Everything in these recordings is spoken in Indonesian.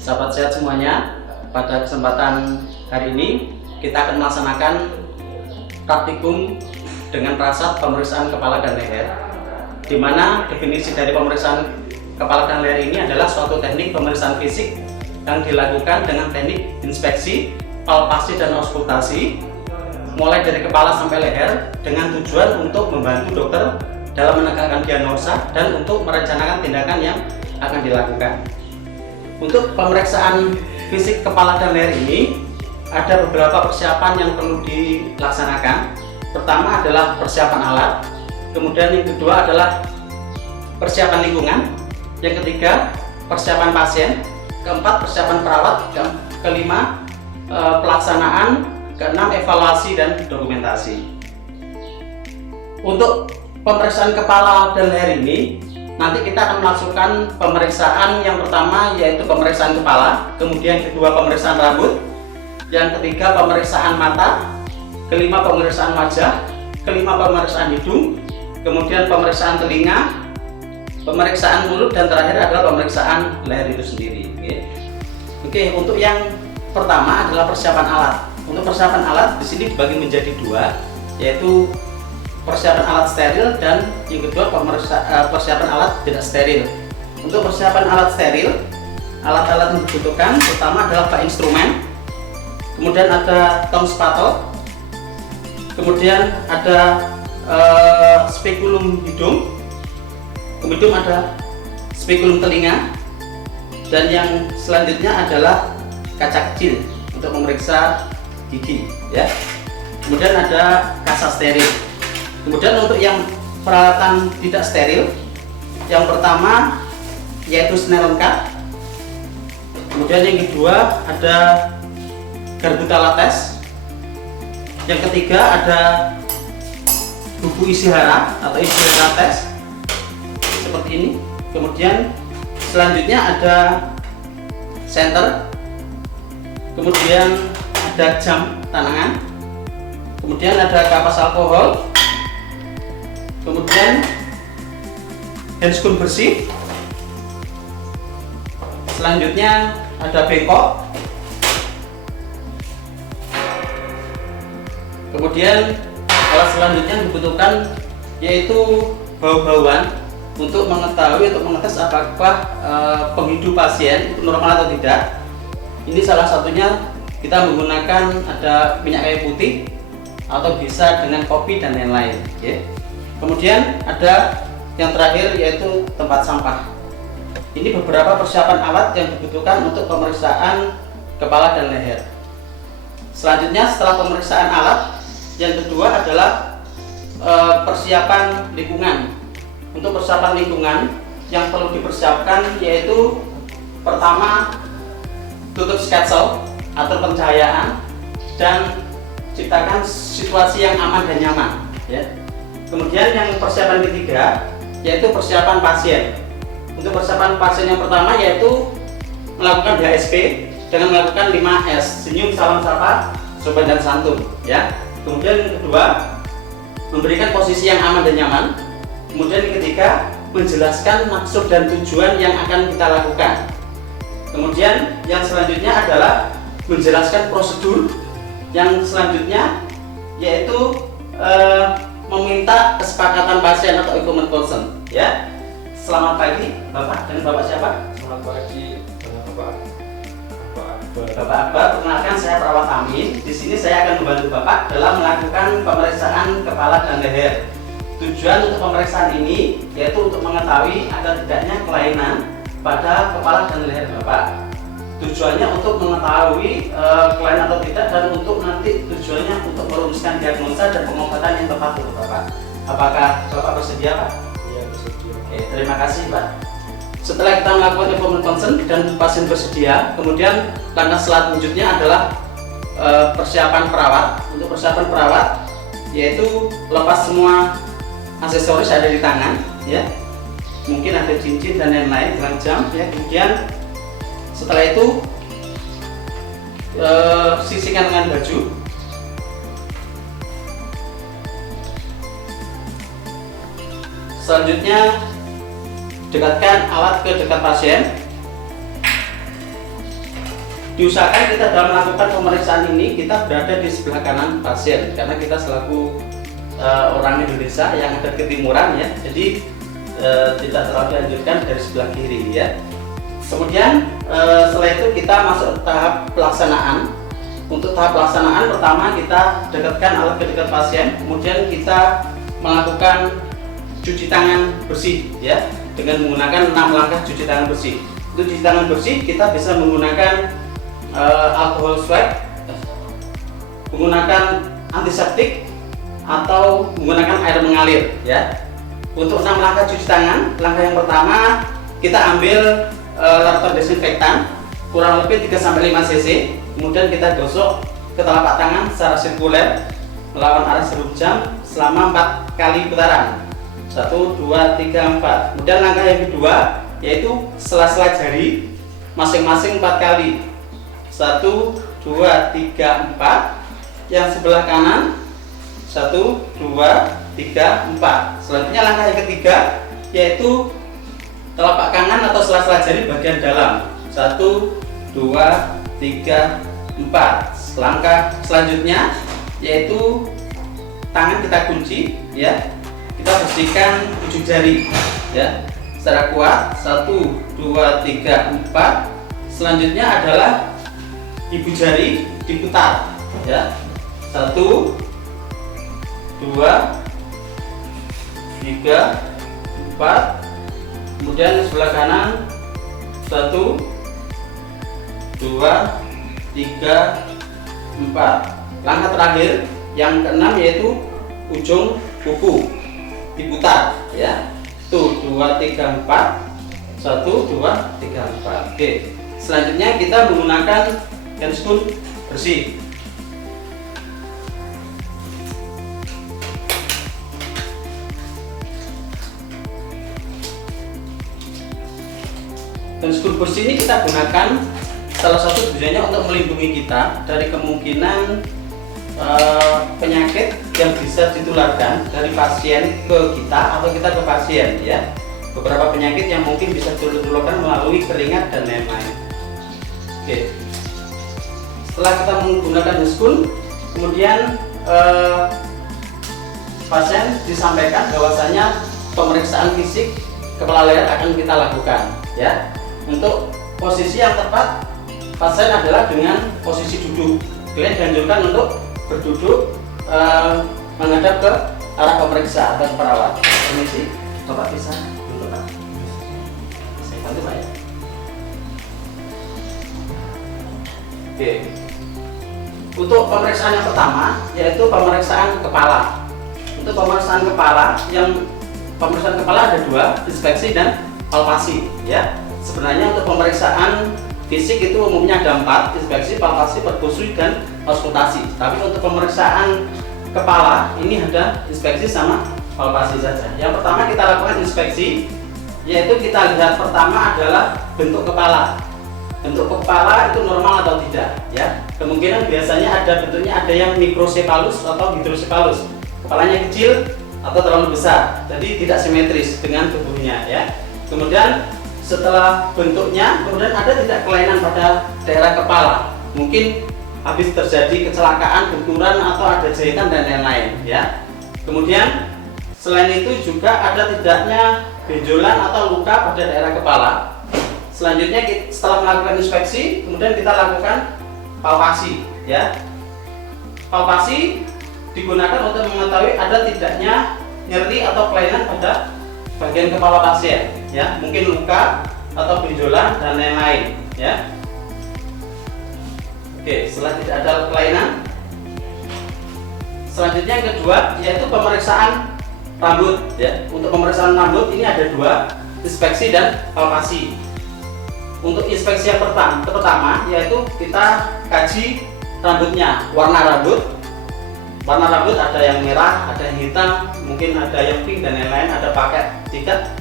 Sahabat sehat semuanya, pada kesempatan hari ini kita akan melaksanakan praktikum dengan prasat pemeriksaan kepala dan leher, di mana definisi dari pemeriksaan kepala dan leher ini adalah suatu teknik pemeriksaan fisik yang dilakukan dengan teknik inspeksi, palpasi, dan auskultasi mulai dari kepala sampai leher dengan tujuan untuk membantu dokter dalam menegakkan diagnosa dan untuk merencanakan tindakan yang akan dilakukan. Untuk pemeriksaan fisik kepala dan leher ini ada beberapa persiapan yang perlu dilaksanakan. Pertama adalah persiapan alat, kemudian yang kedua adalah persiapan lingkungan, yang ketiga persiapan pasien, keempat persiapan perawat, kelima pelaksanaan, keenam evaluasi dan dokumentasi. Untuk pemeriksaan kepala dan leher ini nanti kita akan melakukan pemeriksaan yang pertama yaitu pemeriksaan kepala, kemudian kedua pemeriksaan rambut, yang ketiga pemeriksaan mata, kelima pemeriksaan wajah, kelima pemeriksaan hidung, kemudian pemeriksaan telinga, pemeriksaan mulut, dan terakhir adalah pemeriksaan leher itu sendiri. Oke, untuk yang pertama adalah persiapan alat. Untuk persiapan alat di sini dibagi menjadi dua, yaitu persiapan alat steril dan yang kedua persiapan alat tidak steril. Untuk persiapan alat steril, alat-alat yang dibutuhkan pertama adalah bak instrumen, kemudian ada tong spatel, kemudian ada spekulum hidung, kemudian ada spekulum telinga, dan yang selanjutnya adalah kaca kecil untuk memeriksa gigi, ya. Kemudian ada kasa steril. Kemudian untuk yang peralatan tidak steril, yang pertama yaitu snellen cut, kemudian yang kedua ada garbuta latex, yang ketiga ada buku isi hara atau isi latex seperti ini. Kemudian selanjutnya ada senter, kemudian ada jam tangan, kemudian ada kapas alkohol, kemudian handscoon bersih, selanjutnya ada bengkok, kemudian alat selanjutnya yang dibutuhkan yaitu bau-bauan untuk mengetahui, untuk mengetes apakah penghidup pasien itu normal atau tidak. Ini salah satunya kita menggunakan ada minyak kayu putih atau bisa dengan kopi dan lain-lain, ya. Kemudian ada yang terakhir yaitu tempat sampah. Ini beberapa persiapan alat yang dibutuhkan untuk pemeriksaan kepala dan leher. Selanjutnya setelah pemeriksaan alat, yang kedua adalah persiapan lingkungan. Untuk persiapan lingkungan yang perlu dipersiapkan yaitu pertama tutup sketsel, atur pencahayaan, dan ciptakan situasi yang aman dan nyaman, ya. Kemudian yang persiapan ketiga yaitu persiapan pasien. Untuk persiapan pasien yang pertama yaitu melakukan HSP dengan melakukan 5S, senyum, salam, sapa, sopan dan santun, ya. Kemudian yang kedua memberikan posisi yang aman dan nyaman. Kemudian yang ketiga menjelaskan maksud dan tujuan yang akan kita lakukan. Kemudian yang selanjutnya adalah menjelaskan prosedur. Yang selanjutnya yaitu meminta kesepakatan pasien atau informed consent, ya. Selamat pagi Bapak, dan Bapak siapa? Selamat pagi Bapak. Bapak Akbar, perkenalkan saya perawat Amin. Di sini saya akan membantu Bapak dalam melakukan pemeriksaan kepala dan leher. Tujuan untuk pemeriksaan ini yaitu untuk mengetahui ada tidaknya kelainan pada kepala dan leher Bapak. Tujuannya untuk mengetahui kelainan atau tidak, dan untuk nanti tujuannya untuk merumuskan diagnosa dan pengobatan yang tepat untuk Bapak. Apakah Bapak bersedia, Pak? Iya, bersedia. Oke, terima kasih, Pak. Setelah kita melakukan informed consent dan pasien bersedia, kemudian langkah selanjutnya adalah persiapan perawat. Untuk persiapan perawat yaitu lepas semua aksesoris ada di tangan, ya. Mungkin ada cincin dan lain-lain, dengan jam, ya. Kemudian setelah itu sisihkan dengan baju. Selanjutnya dekatkan alat ke dekat pasien. diusahakan kita dalam melakukan pemeriksaan ini kita berada di sebelah kanan pasien karena kita selaku orang Indonesia yang ada ketimuran ya, jadi tidak terlalu dianjurkan dari sebelah kiri ya. Kemudian setelah itu kita masuk tahap pelaksanaan. Untuk tahap pelaksanaan pertama kita dekatkan alat ke dekat pasien, kemudian kita melakukan cuci tangan bersih ya dengan menggunakan 6 langkah cuci tangan bersih. Untuk cuci tangan bersih kita bisa menggunakan alkohol swab, menggunakan antiseptik atau menggunakan air mengalir ya. Untuk 6 langkah cuci tangan, langkah yang pertama kita ambil larutan desinfektan kurang lebih 3-5 cc, kemudian kita gosok ke telapak tangan secara sirkuler melawan arah jarum jam selama 4 kali putaran. 1, 2, 3, 4. Kemudian langkah yang kedua yaitu sela-sela jari masing-masing 4 kali. 1, 2, 3, 4. Yang sebelah kanan 1, 2, 3, 4. Selanjutnya langkah yang ketiga yaitu telapak tangan atau sela-sela jari bagian dalam. 1, 2, 3, 4. Langkah selanjutnya yaitu tangan kita kunci ya. Kita bersihkan ujung jari ya secara kuat. 1, 2, 3, 4. Selanjutnya adalah ibu jari diputar ya. 1, 2, 3, 4. Kemudian sebelah kanan 1, 2, 3, 4. Langkah terakhir yang keenam yaitu ujung kuku diputar ya. 1, 2, 3, 4. 1, 2, 3, 4. Oke. Selanjutnya kita menggunakan handscoon bersih. Handscoon bersih ini kita gunakan salah satu tujuannya untuk melindungi kita dari kemungkinan penyakit yang bisa ditularkan dari pasien ke kita atau kita ke pasien ya. Beberapa penyakit yang mungkin bisa ditularkan melalui keringat dan lain-lain. Oke. Setelah kita menggunakan handscoon, kemudian pasien disampaikan bahwasanya pemeriksaan fisik kepala leher akan kita lakukan ya. Untuk posisi yang tepat pasien adalah dengan posisi duduk. Kalian dianjurkan untuk berduduk menghadap ke arah pemeriksa atau perawat. Permisi, Bapak bisa duduk Pak. Saya bantu Pak ya. Oke. Untuk pemeriksaan yang pertama yaitu pemeriksaan kepala. Untuk pemeriksaan kepala ada 2, inspeksi dan palpasi ya. Sebenarnya untuk pemeriksaan fisik itu umumnya ada 4, inspeksi, palpasi, perkusui, dan auskultasi. Tapi untuk pemeriksaan kepala ini ada inspeksi sama palpasi saja. Yang pertama kita lakukan inspeksi, yaitu kita lihat pertama adalah bentuk kepala. Bentuk kepala itu normal atau tidak ya. Kemungkinan biasanya ada bentuknya, ada yang mikrosepalus atau hidrosepalus. Kepalanya kecil atau terlalu besar, jadi tidak simetris dengan tubuhnya ya. Kemudian setelah bentuknya, kemudian ada tidak kelainan pada daerah kepala, mungkin habis terjadi kecelakaan, benturan atau ada jahitan dan lain-lain ya. Kemudian selain itu juga ada tidaknya benjolan atau luka pada daerah kepala. Selanjutnya setelah melakukan inspeksi, kemudian kita lakukan palpasi ya. Palpasi digunakan untuk mengetahui ada tidaknya nyeri atau kelainan pada bagian kepala pasien ya, mungkin luka atau benjolan dan lain-lain ya. Oke, setelah tidak ada kelainan, selanjutnya yang kedua yaitu pemeriksaan rambut ya. Untuk pemeriksaan rambut ini ada 2, inspeksi dan palpasi. Untuk inspeksi yang pertama yaitu kita kaji rambutnya, warna rambut. Warna rambut ada yang merah, ada yang hitam, mungkin ada yang pink dan lain-lain, ada pakai tiket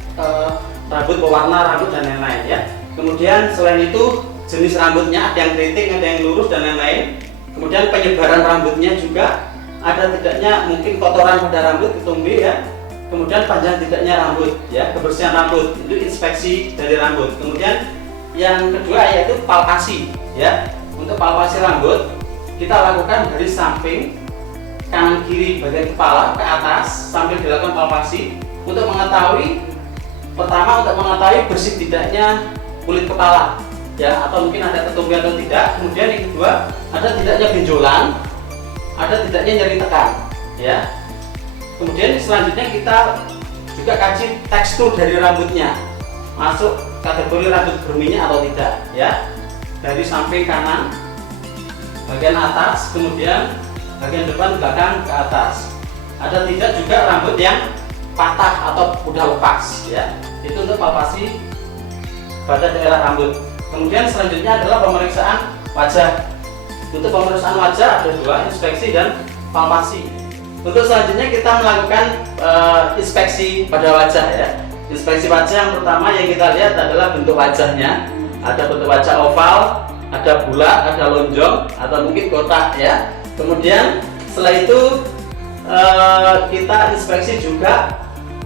rambut pewarna rambut dan lain-lain ya. Kemudian selain itu jenis rambutnya ada yang keriting, ada yang lurus dan lain-lain. Kemudian penyebaran rambutnya juga ada tidaknya mungkin kotoran pada rambut, ketumbi ya. Kemudian panjang tidaknya rambut ya, kebersihan rambut, itu inspeksi dari rambut. Kemudian yang kedua yaitu palpasi ya. untuk palpasi rambut kita lakukan dari samping kanan kiri bagian kepala ke atas sambil dilakukan palpasi untuk mengetahui bersih tidaknya kulit kepala ya, atau mungkin ada ketumbuhan atau tidak. Kemudian yang kedua, ada tidaknya benjolan, ada tidaknya nyeri tekan ya. Kemudian selanjutnya kita juga kaji tekstur dari rambutnya, masuk kategori rambut berminyak atau tidak ya, dari samping kanan bagian atas, kemudian bagian depan belakang ke atas. Ada tidak juga rambut yang patah atau udah lepas ya, itu untuk palpasi pada daerah rambut. Kemudian selanjutnya adalah pemeriksaan wajah. Untuk pemeriksaan wajah ada dua, inspeksi dan palpasi. Untuk selanjutnya kita melakukan inspeksi pada wajah ya. Inspeksi wajah yang pertama yang kita lihat adalah bentuk wajahnya. Ada bentuk wajah oval, ada bulat, ada lonjong, atau mungkin kotak ya. Kemudian setelah itu kita inspeksi juga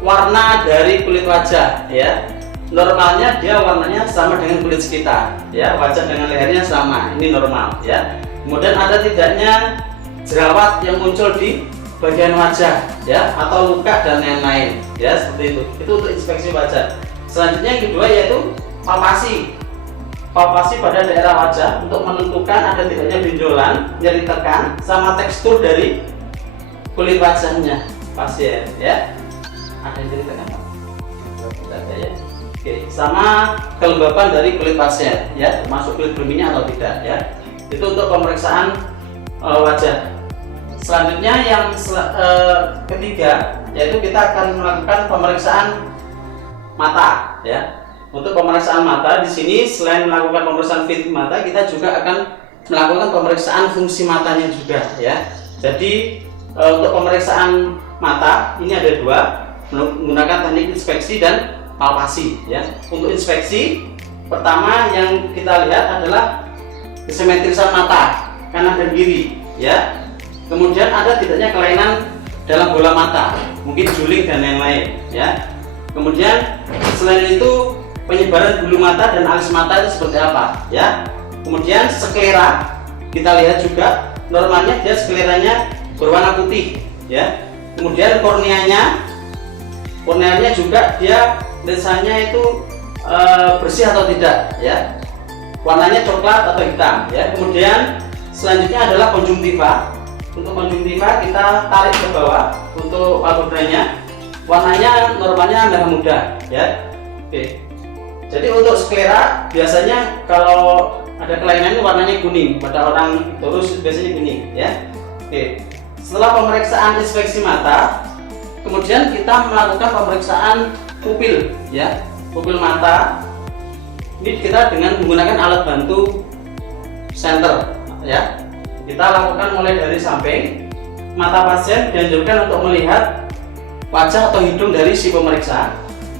warna dari kulit wajah ya. Normalnya dia warnanya sama dengan kulit sekitar ya, wajah dengan lehernya sama, ini normal ya. Kemudian ada tidaknya jerawat yang muncul di bagian wajah ya, atau luka dan lain-lain ya, seperti itu untuk inspeksi wajah. Selanjutnya yang kedua yaitu palpasi pada daerah wajah untuk menentukan ada tidaknya benjolan, nyeri tekan, sama tekstur dari kulit wajahnya pasien ya. Ada yang nyeri tekan Pak? Tidak ada ya. Oke, sama kelembapan dari kulit pasien ya, termasuk kulit berminyak atau tidak ya. Itu untuk pemeriksaan wajah. Selanjutnya yang ketiga yaitu kita akan melakukan pemeriksaan mata ya. Untuk pemeriksaan mata di sini selain melakukan pemeriksaan fit mata, kita juga akan melakukan pemeriksaan fungsi matanya juga ya. Jadi untuk pemeriksaan mata ini ada dua, menggunakan teknik inspeksi dan palpasi ya. Untuk inspeksi pertama yang kita lihat adalah kesimetrisan mata kanan dan kiri ya. Kemudian ada tidaknya kelainan dalam bola mata, mungkin juling dan lain-lain ya. Kemudian selain itu penyebaran bulu mata dan alis mata itu seperti apa ya. Kemudian sklera kita lihat juga, normalnya dia skleranya berwarna putih ya. Kemudian korneanya juga dia lensanya itu bersih atau tidak ya, warnanya coklat atau hitam ya. Kemudian selanjutnya adalah konjungtiva. Untuk konjungtiva kita tarik ke bawah untuk palpebranya, warnanya normalnya merah muda ya. Oke. Jadi untuk sklera biasanya kalau ada kelainan warnanya kuning, pada orang Taurus biasanya kuning ya. Oke. Setelah pemeriksaan inspeksi mata, kemudian kita melakukan pemeriksaan pupil ya, pupil mata. Ini kita dengan menggunakan alat bantu senter ya. Kita lakukan mulai dari samping mata pasien, dianjurkan untuk melihat wajah atau hidung dari si pemeriksa.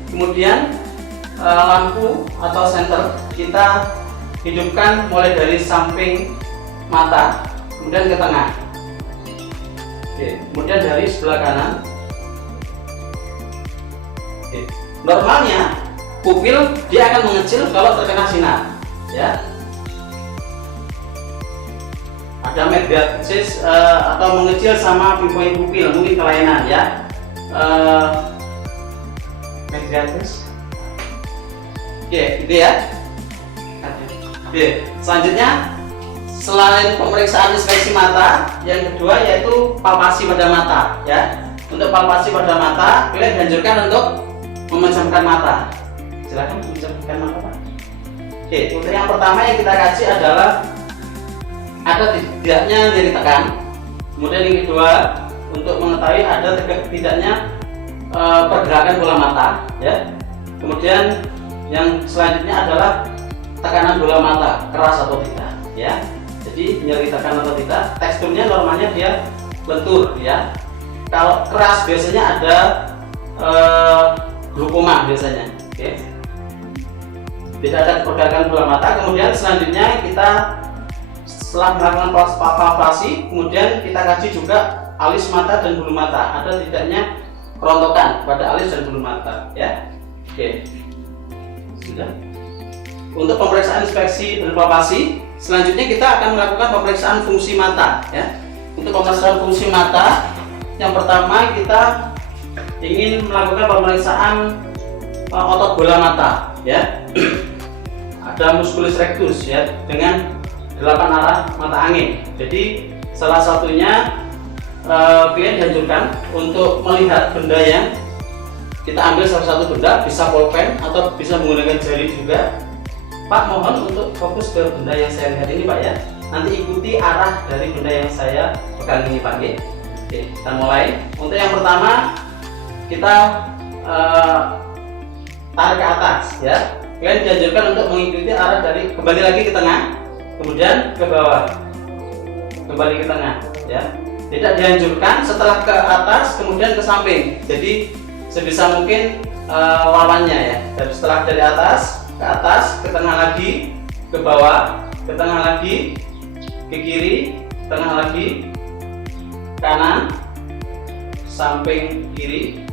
Kemudian lampu atau senter kita hidupkan mulai dari samping mata kemudian ke tengah. Oke, kemudian dari sebelah kanan. Oke. Normalnya pupil dia akan mengecil kalau terkena sinar ya. Ada mediasis atau mengecil sama pinpoint pupil, mungkin kelainan ya. Mediatis. Oke, itu ya. Oke, selanjutnya selain pemeriksaan inspeksi mata, yang kedua yaitu palpasi pada mata ya. Untuk palpasi pada mata, kalian dianjurkan untuk memejamkan mata. Silakan memejamkan mata Pak. Oke, untuk yang pertama yang kita kaji adalah ada tidaknya nyeri tekan. Kemudian yang kedua untuk mengetahui ada tidaknya pergerakan bola mata ya. Kemudian yang selanjutnya adalah tekanan bola mata keras atau tidak ya. Jadi nyeri tekan atau tidak, teksturnya normalnya dia lentur ya. Kalau keras biasanya ada glaukoma biasanya. Oke. Tidak ada pergerakan bola mata. Kemudian selanjutnya kita setelah melakukan palpasi, kemudian kita kaji juga alis mata dan bulu mata. Ada tidaknya kerontokan pada alis dan bulu mata ya. Oke. Sudah. Untuk pemeriksaan inspeksi dan palpasi selanjutnya kita akan melakukan pemeriksaan fungsi mata ya. Untuk pemeriksaan fungsi mata, yang pertama kita ingin melakukan pemeriksaan otot bola mata ya. Ada musculus rectus ya dengan 8 arah mata angin. Jadi salah satunya klien dianjurkan untuk melihat benda yang kita ambil salah satu benda, bisa pulpen atau bisa menggunakan jari juga. Pak, mohon untuk fokus ke benda yang saya lihat ini Pak ya. Nanti ikuti arah dari benda yang saya pegang ini Pak. Oke, kita mulai. Untuk yang pertama kita tarik ke atas ya. Kalian dianjurkan untuk mengikuti arah dari, kembali lagi ke tengah, kemudian ke bawah, kembali ke tengah ya. Tidak dianjurkan setelah ke atas kemudian ke samping. Jadi sebisa mungkin lawannya ya. Setelah dari atas ke atas, ke tengah lagi, ke bawah, ke tengah lagi, ke kiri, tengah lagi, kanan, samping kiri,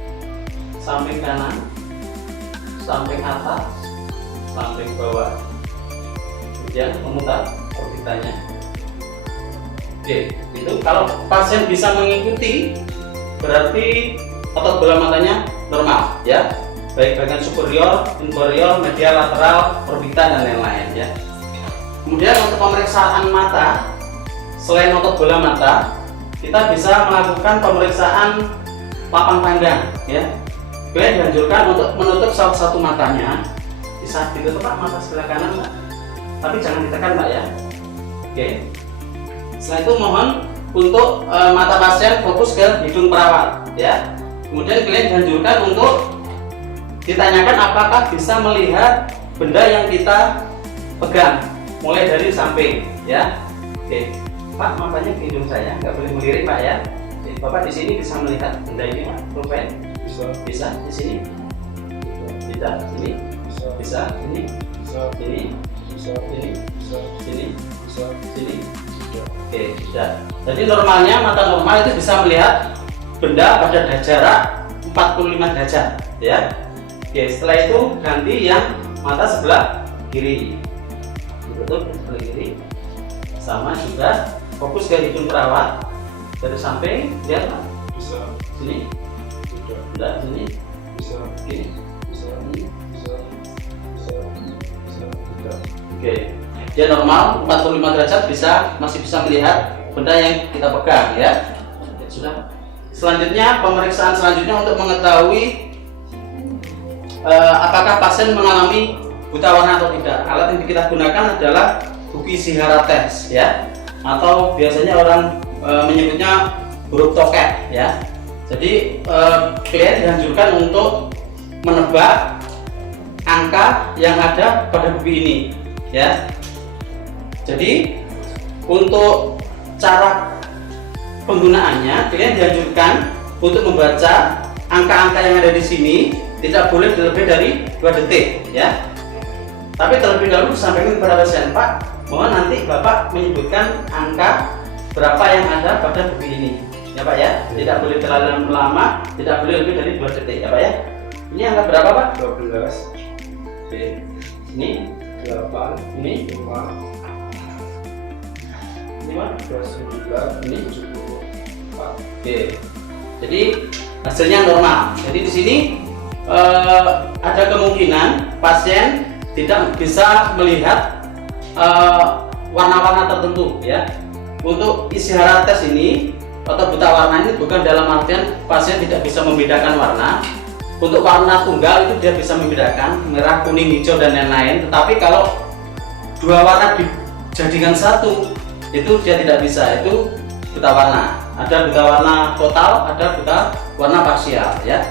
samping kanan, samping atas, samping bawah, kemudian memutar orbitannya. Oke, itu kalau pasien bisa mengikuti berarti otot bola matanya normal ya, baik bagian superior, inferior, medial, lateral, orbitan dan lain-lain ya. Kemudian untuk pemeriksaan mata, selain otot bola mata, kita bisa melakukan pemeriksaan papan pandang ya. Kalian dianjurkan untuk menutup salah satu matanya, bisa ditutup Pak, mata sebelah kanan Pak, tapi jangan ditekan Pak ya. Oke. Setelah itu mohon untuk mata pasien fokus ke hidung perawat ya. Kemudian kalian dianjurkan untuk ditanyakan apakah bisa melihat benda yang kita pegang mulai dari samping ya. Oke, Pak, matanya ke hidung saya, nggak boleh melirik Pak ya. Oke, Bapak di sini bisa melihat benda ini Pak, pulpen? Bisa di sini, bisa sini, bisa ini, ini, ini, sini, sini. Oke, bisa. Jadi normalnya mata normal itu bisa melihat benda pada jarak 45 derajat ya. Oke, setelah itu ganti yang mata sebelah kiri. Betul, sebelah kiri. Sama juga fokus ke hidung perawat dari samping, lihat Pak. Bisa. Sini. Tidak, sini. Bisa. Oke. Bisa. Bisa. Bisa. Bisa. Tidak. Oke. Dia normal 45 derajat, masih bisa melihat benda yang kita pegang ya. Oke, sudah. Selanjutnya pemeriksaan selanjutnya untuk mengetahui apakah pasien mengalami buta warna atau tidak. Alat yang kita gunakan adalah buku Ishihara test ya, atau biasanya orang menyebutnya huruf toket ya. Jadi klien dianjurkan untuk menebak angka yang ada pada buku ini ya. Jadi untuk cara penggunaannya, kalian dianjurkan untuk membaca angka-angka yang ada di sini tidak boleh lebih dari 2 detik ya. Tapi terlebih dahulu sampaikan kepada pasien, Pak, mohon nanti Bapak menyebutkan angka berapa yang ada pada buku ini ya Pak ya. Tidak boleh terlalu lama, tidak boleh lebih dari 2 detik ya Pak ya. Ini angka berapa Pak? 12. Oke. Ini 8. ini 5. 5, ini 74. Oke. Jadi hasilnya normal. Jadi di sini ada kemungkinan pasien tidak bisa melihat warna-warna tertentu ya. Untuk Ishihara test ini atau buta warna ini bukan dalam artian pasien tidak bisa membedakan warna. Untuk warna tunggal itu dia bisa membedakan merah, kuning, hijau dan lain-lain. Tetapi kalau dua warna dijadikan satu itu dia tidak bisa, itu buta warna. Ada buta warna total, ada buta warna parsial ya.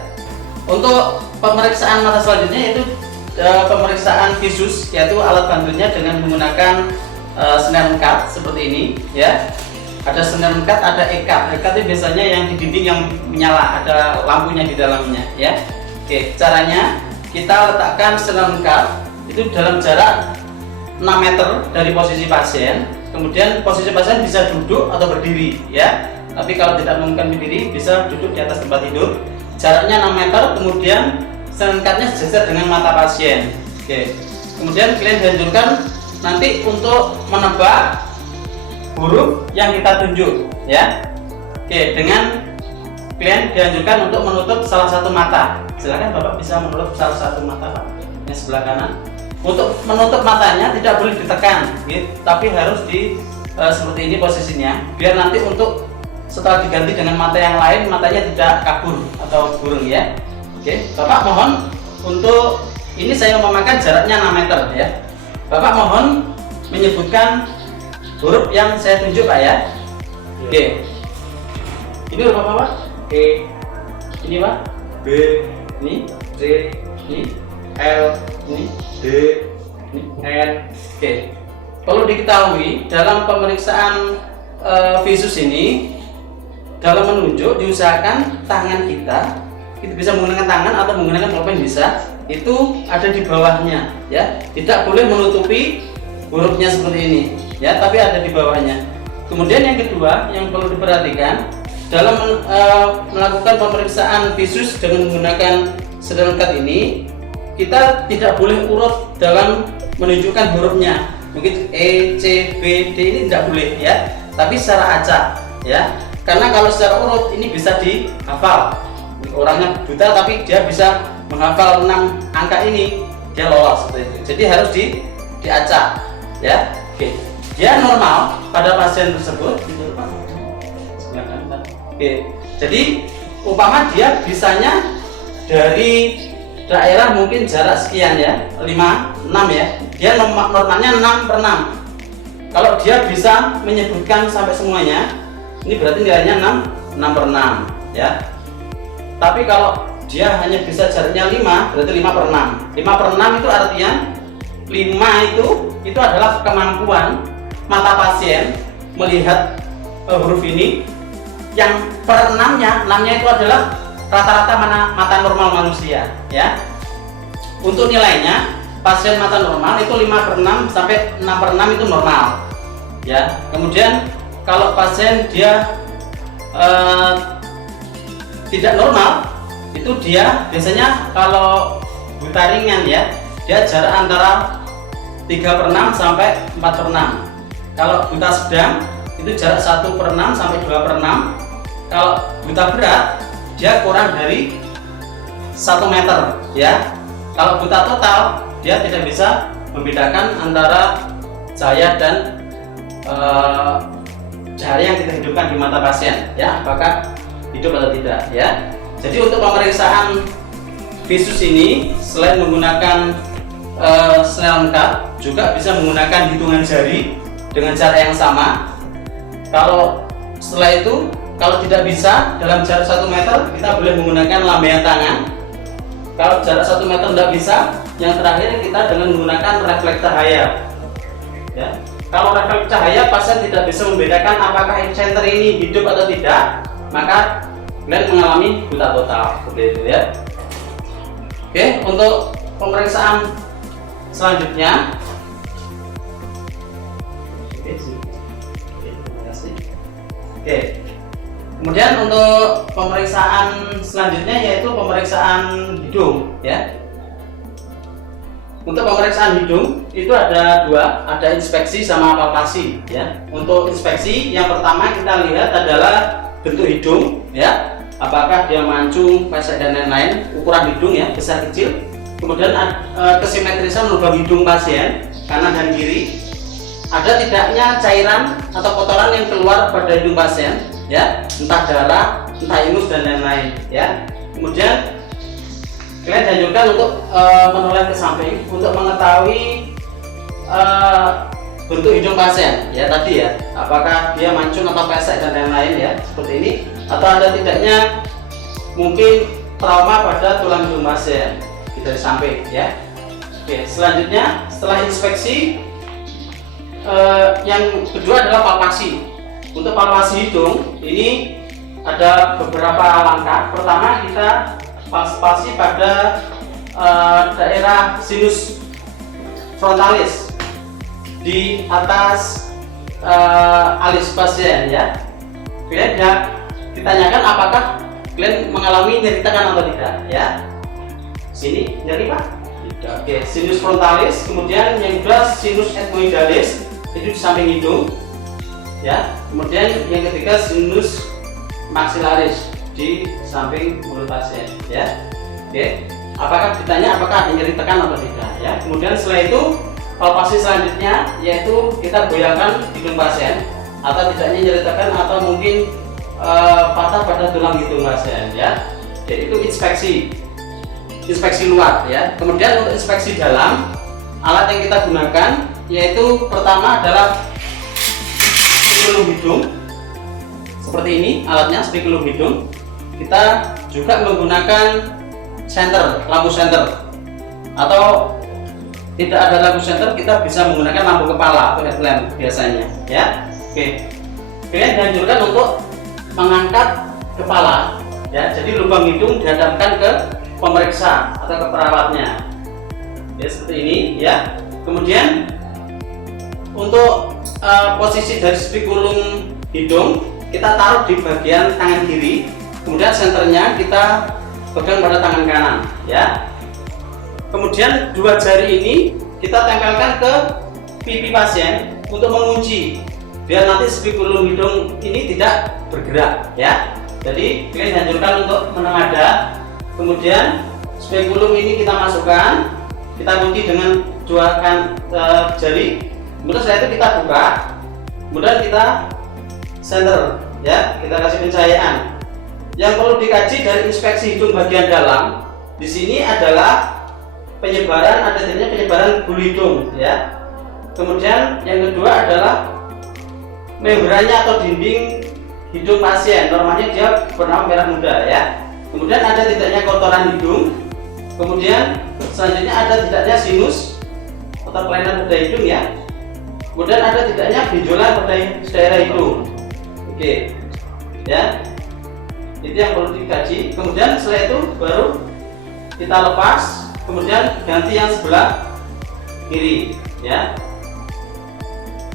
Untuk pemeriksaan mata selanjutnya yaitu pemeriksaan visus, yaitu alat bantunya dengan menggunakan snellen cut seperti ini ya. Ada snellen cut, ada e-cut. E-cut itu biasanya yang di dinding yang menyala, ada lampunya di dalamnya ya. Oke, caranya kita letakkan snellen cut itu dalam jarak 6 meter dari posisi pasien. Kemudian posisi pasien bisa duduk atau berdiri ya. Tapi kalau tidak memungkinkan berdiri, bisa duduk di atas tempat tidur. Jaraknya 6 meter, kemudian snellen cutnya sejajar dengan mata pasien. Oke. Kemudian kalian dianjurkan nanti untuk menebak huruf yang kita tunjuk ya. Oke, dengan klien dianjurkan untuk menutup salah satu mata. Silakan Bapak bisa menutup salah satu mata Pak, yang sebelah kanan. Untuk menutup matanya tidak boleh ditekan, gitu, tapi harus di seperti ini posisinya, biar nanti untuk setelah diganti dengan mata yang lain matanya tidak kabur atau burung ya. Oke, Bapak mohon untuk ini saya memakan jaraknya 6 meter ya. Bapak mohon menyebutkan huruf yang saya tunjuk Pak ya. Oke. Ini huruf apa Pak? E, Ini Pak. B, Ini. C, Ini. L, Ini. D, Ini. N. Oke. Perlu diketahui dalam pemeriksaan visus ini, dalam menunjuk diusahakan tangan kita bisa menggunakan tangan atau menggunakan pulpen bisa, itu ada di bawahnya ya. Tidak boleh menutupi hurufnya seperti ini ya, tapi ada di bawahnya. Kemudian yang kedua yang perlu diperhatikan dalam melakukan pemeriksaan visus dengan menggunakan sedangkat ini, kita tidak boleh urut dalam menunjukkan hurufnya. Mungkin E, C, B, D ini tidak boleh ya, tapi secara acak ya. Karena kalau secara urut ini bisa dihafal. Orangnya buta tapi dia bisa menghafal 6 angka ini, dia lolos seperti itu. Jadi harus diacak ya. Oke. Dia normal pada pasien tersebut gitu Pak. Oke. Jadi umpama dia bisanya dari daerah mungkin jarak sekian ya, 5, 6 ya. Dia normalnya 6/6. Kalau dia bisa menyebutkan sampai semuanya, ini berarti nilainya 6/6 ya. Tapi kalau dia hanya bisa jaraknya 5, berarti 5/6. 5/6 itu artinya 5 itu adalah kemampuan mata pasien melihat huruf ini, yang per 6-nya itu adalah rata-rata mata normal manusia ya. Untuk nilainya pasien mata normal itu 5/6 sampai 6/6 itu normal ya. Kemudian kalau pasien dia tidak normal, itu dia biasanya kalau buta ringan ya, dia jarak antara 3/6 sampai 4/6. Kalau buta sedang itu jarak 1/6 sampai 2/6. Kalau buta berat dia kurang dari 1 meter ya. Kalau buta total dia tidak bisa membedakan antara cahaya dan cahaya yang kita hidupkan di mata pasien ya, apakah hidup atau tidak ya. Jadi untuk pemeriksaan visus ini selain menggunakan Snellen-cut, juga bisa menggunakan hitungan jari dengan cara yang sama. Kalau setelah itu, kalau tidak bisa dalam jarak 1 meter, kita boleh menggunakan lambaian tangan. Kalau jarak 1 meter tidak bisa, yang terakhir kita dengan menggunakan refleks cahaya ya. Kalau refleks cahaya pasien tidak bisa membedakan apakah center ini hidup atau tidak, maka kalian mengalami buta total seperti itu ya. Oke, untuk pemeriksaan selanjutnya, oke, kemudian untuk pemeriksaan selanjutnya yaitu pemeriksaan hidung ya. Untuk pemeriksaan hidung itu ada dua, ada inspeksi sama palpasi ya. Untuk inspeksi yang pertama kita lihat adalah bentuk hidung ya, apakah dia mancung, pesek dan lain-lain, ukuran hidung ya, besar kecil. Kemudian kesimetrisan lubang hidung pasien kanan dan kiri, ada tidaknya cairan atau kotoran yang keluar pada hidung pasien ya, entah darah, entah ingus dan lain-lain ya. Kemudian kalian dianjurkan untuk menoleh ke samping untuk mengetahui bentuk hidung pasien ya tadi ya, apakah dia mancung atau pesek dan lain-lain ya, seperti ini, atau ada tidaknya mungkin trauma pada tulang hidung pasien dari samping ya. Oke, selanjutnya setelah inspeksi yang kedua adalah palpasi. Untuk palpasi hidung ini ada beberapa langkah. Pertama kita palpasi pada daerah sinus frontalis di atas alis pasien ya. Kemudian ditanyakan apakah kalian mengalami nyeri tekan atau tidak ya. Sini nyeri Pak. Oke, sinus frontalis, kemudian yang kedua sinus ethmoidalis, itu di samping hidung, ya. Kemudian yang ketiga sinus maxillaris di samping mulut pasien, ya. Oke, apakah ditanya apakah ada nyeri tekan atau tidak, ya. Kemudian setelah itu palpasi selanjutnya yaitu kita goyangkan hidung pasien, atau tidaknya nyeri tekan atau mungkin patah pada tulang hidung pasien, ya. Jadi itu inspeksi luar, ya. Kemudian untuk inspeksi dalam, alat yang kita gunakan yaitu pertama adalah spekulum hidung. Seperti ini alatnya, spekulum hidung. Kita juga menggunakan senter, lampu senter. Atau tidak ada lampu senter, kita bisa menggunakan lampu kepala atau headlamp biasanya, ya. Oke. Kemudian dianjurkan untuk mengangkat kepala, ya. Jadi lubang hidung dihadapkan ke pemeriksa atau ke perawatnya, ya, seperti ini, ya. Kemudian untuk posisi dari spekulum hidung kita taruh di bagian tangan kiri, kemudian senternya kita pegang pada tangan kanan, ya. Kemudian dua jari ini kita tempelkan ke pipi pasien untuk mengunci biar nanti spekulum hidung ini tidak bergerak, ya. Jadi kalian dianjurkan untuk menengadah. Kemudian spekulum ini kita masukkan, kita kunci dengan dua jari. Kemudian setelah itu kita buka, kemudian kita senter, ya, kita kasih pencahayaan. Yang perlu dikaji dari inspeksi hidung bagian dalam di sini adalah penyebaran, ada tidaknya penyebaran bulu hidung, ya. Kemudian yang kedua adalah membrannya atau dinding hidung pasien, normalnya dia berwarna merah muda, ya. Kemudian ada tidaknya kotoran hidung. Kemudian selanjutnya ada tidaknya sinus atau kelainan pada hidung, ya. Kemudian ada tidaknya benjolan pada daerah hidung. Oke, ya. Itu yang perlu dikaji. Kemudian setelah itu baru kita lepas, kemudian ganti yang sebelah kiri, ya.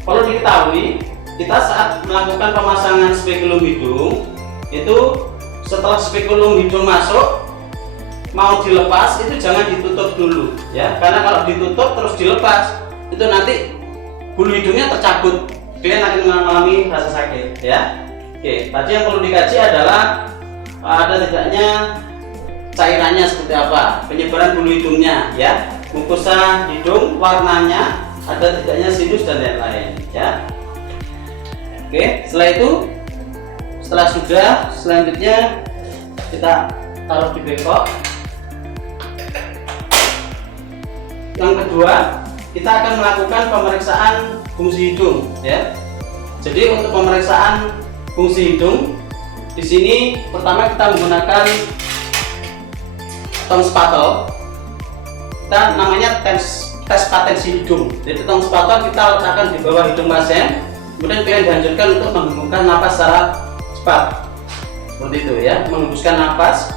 Perlu diketahui, kita saat melakukan pemasangan spekulum hidung itu setelah spekulum hidung masuk mau dilepas itu jangan ditutup dulu, ya, karena kalau ditutup terus dilepas itu nanti bulu hidungnya tercabut, kalian akan mengalami rasa sakit, ya. Oke, tadi yang perlu dikaji adalah ada tidaknya cairannya seperti apa, penyebaran bulu hidungnya, ya, mukosa hidung, warnanya, ada tidaknya sinus dan lain-lain, ya. Oke, setelah sudah, selanjutnya kita taruh di bengkok. Yang kedua, kita akan melakukan pemeriksaan fungsi hidung, ya. Jadi untuk pemeriksaan fungsi hidung di sini pertama kita menggunakan tong spatel. Kita namanya tes patensi hidung. Jadi tong spatel kita letakkan di bawah hidung pasien. Kemudian kalian dianjurkan untuk menghembuskan napas secara cepat, seperti itu, ya, menghembuskan napas.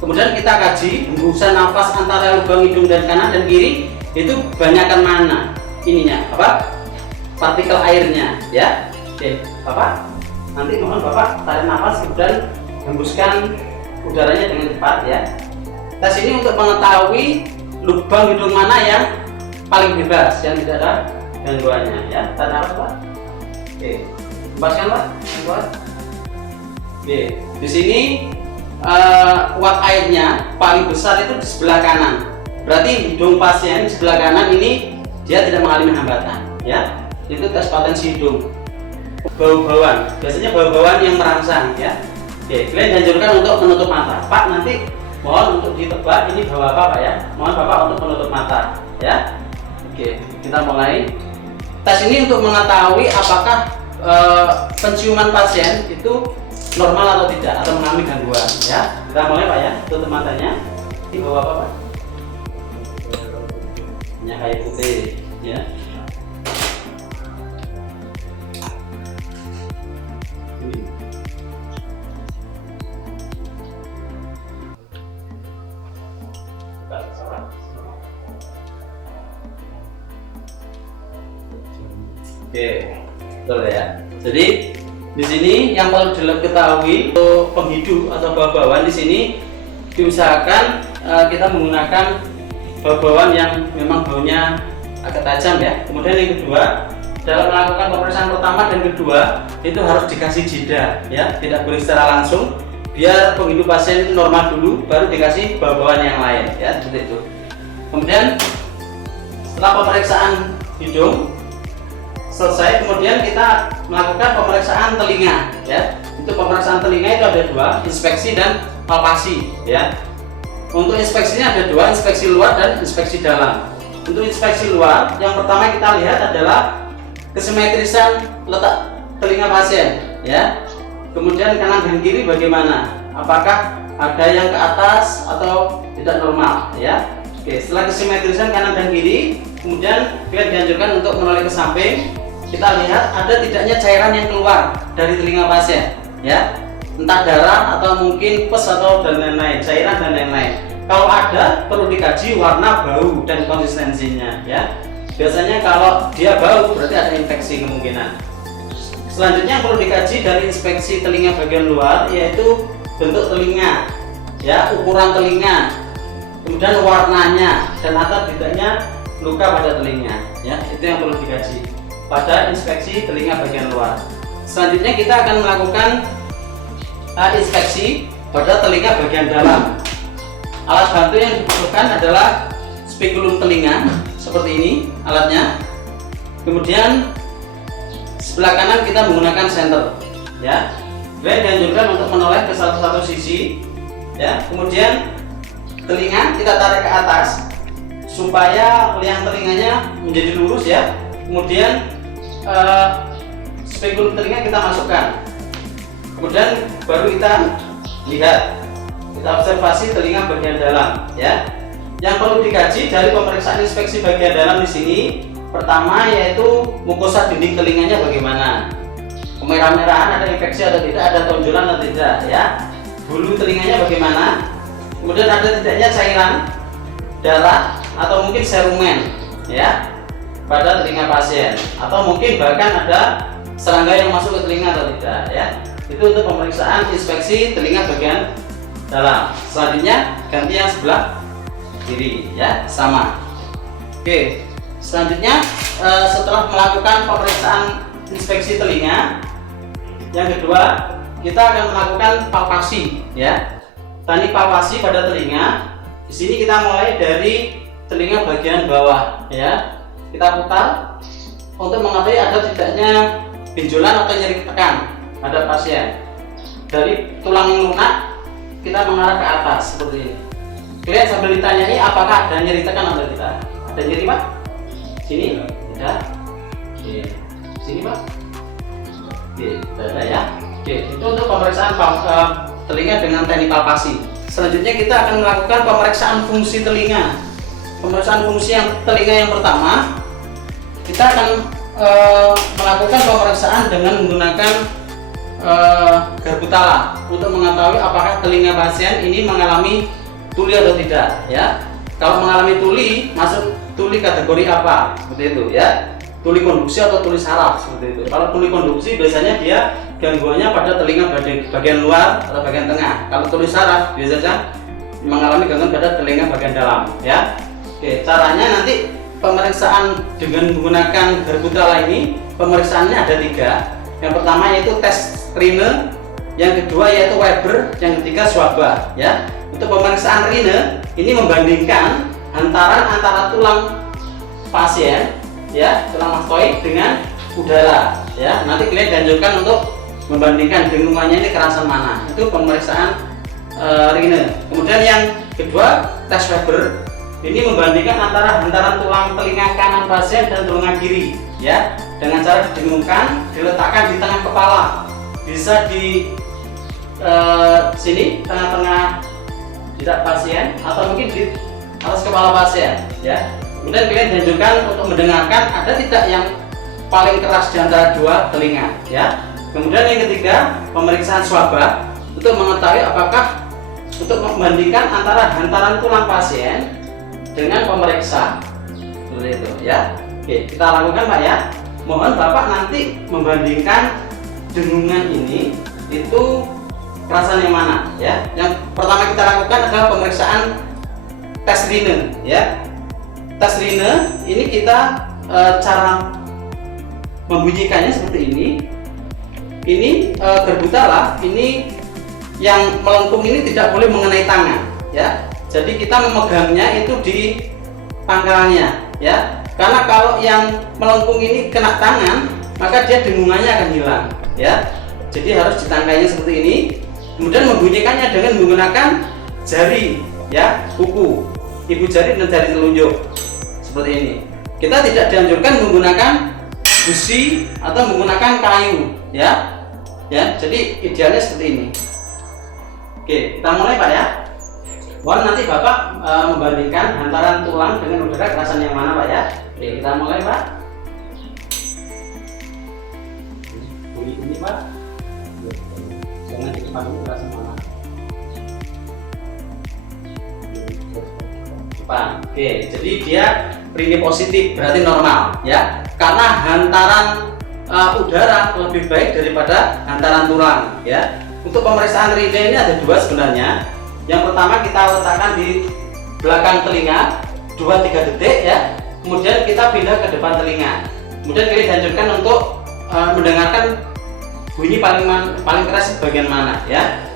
Kemudian kita kaji hembusan napas antara lubang hidung dan kanan dan kiri itu banyakkan mana ininya, apa, partikel airnya, ya. Oke, Bapak, nanti mohon Bapak tarik napas kemudian hembuskan udaranya dengan cepat, ya. Tes ini untuk mengetahui lubang hidung mana yang paling bebas, yang tidak ada gangguannya, ya. Tarik napas, Pak. Oke, hembuskan, Pak. Oke, di sini uap airnya paling besar itu di sebelah kanan. Berarti hidung pasien di sebelah kanan ini dia tidak mengalami hambatan, ya. Itu tes potensi hidung. Bau-bauan, biasanya bau-bauan yang merangsang, ya. Oke, kalian dianjurkan untuk menutup mata. Pak, nanti mohon untuk ditebak ini bau apa, Pak, ya. Mohon Bapak untuk menutup mata, ya. Oke, kita mulai. Tes ini untuk mengetahui apakah penciuman pasien itu normal atau tidak, atau mengalami gangguan, ya. Kita mulai, Pak, ya. Tutup matanya. Ini bau apa, Pak? Minyak kayu putih, ya. Oke, betul, ya. Jadi di sini yang perlu diketahui untuk penghidu atau bau-bauan di sini diusahakan kita menggunakan bau-bauan yang memang baunya agak tajam ya. Kemudian yang kedua, dalam melakukan pemeriksaan pertama dan kedua itu harus dikasih jeda ya, tidak boleh secara langsung, biar penghidup pasien itu normal dulu, baru dikasih bau-bauan yang lain ya, seperti itu. Kemudian setelah pemeriksaan hidung selesai, kemudian kita melakukan pemeriksaan telinga ya. Untuk pemeriksaan telinga itu ada dua, inspeksi dan palpasi ya. Untuk inspeksinya ada dua, inspeksi luar dan inspeksi dalam. Untuk inspeksi luar, yang pertama kita lihat adalah kesimetrisan letak telinga pasien ya. Kemudian kanan dan kiri bagaimana, apakah ada yang ke atas atau tidak normal ya. Oke, setelah kesimetrisan kanan dan kiri, kemudian kita dianjurkan untuk menoleh ke samping. Kita lihat ada tidaknya cairan yang keluar dari telinga pasien ya, entah darah atau mungkin pus atau dan lain-lain, cairan dan lain-lain. Kalau ada, perlu dikaji warna, bau dan konsistensinya ya. Biasanya kalau dia bau berarti ada infeksi kemungkinan. Selanjutnya yang perlu dikaji dari inspeksi telinga bagian luar yaitu bentuk telinga ya, ukuran telinga, kemudian warnanya, dan atau tidaknya luka pada telinga ya. Itu yang perlu dikaji pada inspeksi telinga bagian luar. Selanjutnya kita akan melakukan inspeksi pada telinga bagian dalam. Alat bantu yang dibutuhkan adalah spekulum telinga seperti ini alatnya. Kemudian sebelah kanan kita menggunakan senter ya. Kemudian dianjurkan untuk menoleh ke salah satu sisi ya. Kemudian telinga kita tarik ke atas supaya liang telinganya menjadi lurus ya. Kemudian spekulum telinga kita masukkan. Kemudian baru kita lihat, kita observasi telinga bagian dalam ya. Yang perlu dikaji dari pemeriksaan inspeksi bagian dalam di sini, pertama yaitu mukosa dinding telinganya bagaimana, kemerah-merahan, ada infeksi atau tidak, ada tonjolan atau tidak ya. Bulu telinganya bagaimana, kemudian ada tidaknya cairan, darah atau mungkin serumen ya pada telinga pasien, atau mungkin bahkan ada serangga yang masuk ke telinga atau tidak ya. Itu untuk pemeriksaan inspeksi telinga bagian dalam. Selanjutnya ganti yang sebelah kiri ya, sama. Oke, selanjutnya setelah melakukan pemeriksaan inspeksi telinga, yang kedua kita akan melakukan palpasi ya. Tadi palpasi pada telinga. Di sini kita mulai dari telinga bagian bawah ya. Kita putar untuk mengetahui ada tidaknya benjolan atau nyeri tekan pada pasien. Dari tulang yang lunak kita mengarah ke atas seperti ini. Kalian sambil ditanyai apakah ada nyeri tekan atau tidak. Ada nyeri Pak? Sini? Tidak? Oke. Sini Pak? Oke, tidak ada ya. Oke, itu untuk pemeriksaan telinga dengan teknik palpasi. Selanjutnya kita akan melakukan pemeriksaan fungsi telinga. Pemeriksaan fungsi telinga yang pertama, kita akan melakukan pemeriksaan dengan menggunakan garpu tala untuk mengetahui apakah telinga pasien ini mengalami tuli atau tidak ya. Kalau mengalami tuli, masuk tuli kategori apa seperti itu ya, tuli konduksi atau tuli saraf seperti itu. Kalau tuli konduksi biasanya dia gangguannya pada telinga bagian luar atau bagian tengah. Kalau tuli saraf biasanya mengalami gangguan pada telinga bagian dalam ya. Oke, caranya nanti pemeriksaan dengan menggunakan garpu tala ini, pemeriksaannya ada 3. Yang pertama yaitu tes Rhine, yang kedua yaitu Weber, yang ketiga swaba ya. Untuk pemeriksaan Rhine ini membandingkan antara tulang pasien ya, tulang mastoid dengan udara ya. Nanti kalian dianjurkan untuk membandingkan dengungannya ini kerasan mana. Itu pemeriksaan Rhine. Kemudian yang kedua tes Weber, ini membandingkan antara hantaran tulang telinga kanan pasien dan telinga kiri ya, dengan cara didengungkan, diletakkan di tengah kepala, bisa di sini tengah-tengah jidat pasien atau mungkin di atas kepala pasien ya. Kemudian kalian dianjurkan untuk mendengarkan ada tidak yang paling keras di antara dua telinga ya. Kemudian yang ketiga pemeriksaan swaba untuk mengetahui apakah, untuk membandingkan antara hantaran tulang pasien dengan pemeriksa seperti itu ya. Oke, kita lakukan Pak ya. Mohon Bapak nanti membandingkan dengungan ini itu kerasan yang mana ya. Yang pertama kita lakukan adalah pemeriksaan tes Rhine ya. tes rine ini kita cara membunyikannya seperti ini. Ini gerbutala ini yang melengkung ini tidak boleh mengenai tangan, ya. Jadi kita memegangnya itu di pangkalannya, ya. Karena kalau yang melengkung ini kena tangan, maka dia dengungannya akan hilang, ya. Jadi harus ditangkainya seperti ini. Kemudian membunyikannya dengan menggunakan jari, ya, kuku, ibu jari dan jari telunjuk, seperti ini. Kita tidak dianjurkan menggunakan busi atau menggunakan kayu, ya. Jadi idealnya seperti ini. Oke, kita mulai Pak ya. Mohon nanti Bapak membandingkan hantaran tulang dengan udara kerasan yang mana Pak ya. Oke, kita mulai Pak. Bunyi ini Pak. Jangan di depan ini kerasan mana. Depan. Oke, jadi dia rini positif berarti normal ya. Karena hantaran udara lebih baik daripada hantaran tulang ya. Untuk pemeriksaan rini ini ada dua sebenarnya. Yang pertama kita letakkan di belakang telinga 2-3 detik ya. Kemudian kita pindah ke depan telinga. Kemudian kita dianjurkan untuk mendengarkan bunyi paling keras bagian mana ya.